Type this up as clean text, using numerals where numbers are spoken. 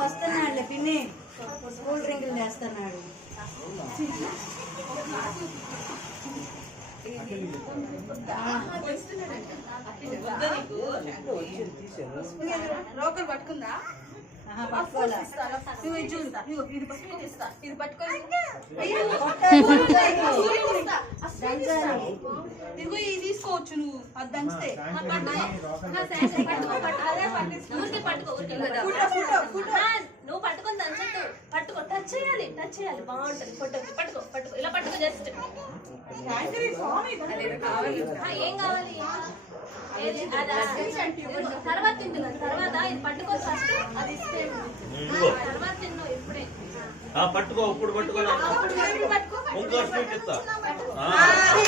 వస్తున్నాడులే పిన్ని, స్కూల్ డ్రింకులు చేస్తున్నాడు. రోకలు పట్టుకుందా? ఇదిగో ఇది తీసుకోవచ్చు నువ్వు, అది దంచితే నువ్వు పట్టుకొని దంచట్టు, పట్టుకో, టచ్ చేయాలి బాగుంటది. ఫోటోకి పట్టుకో పట్టుకో, ఇలా పట్టుకో జస్ట్. ఏం కావాలి? తర్వాత తింటున్నాను, తర్వాత ఇది పట్టుకో ఫస్ట్, అది ఇస్తే తర్వాత తిన్ను. ఇప్పుడే పట్టుకో, ఇప్పుడు పట్టుకో, ఇంకో స్వీట్ ఇస్తా.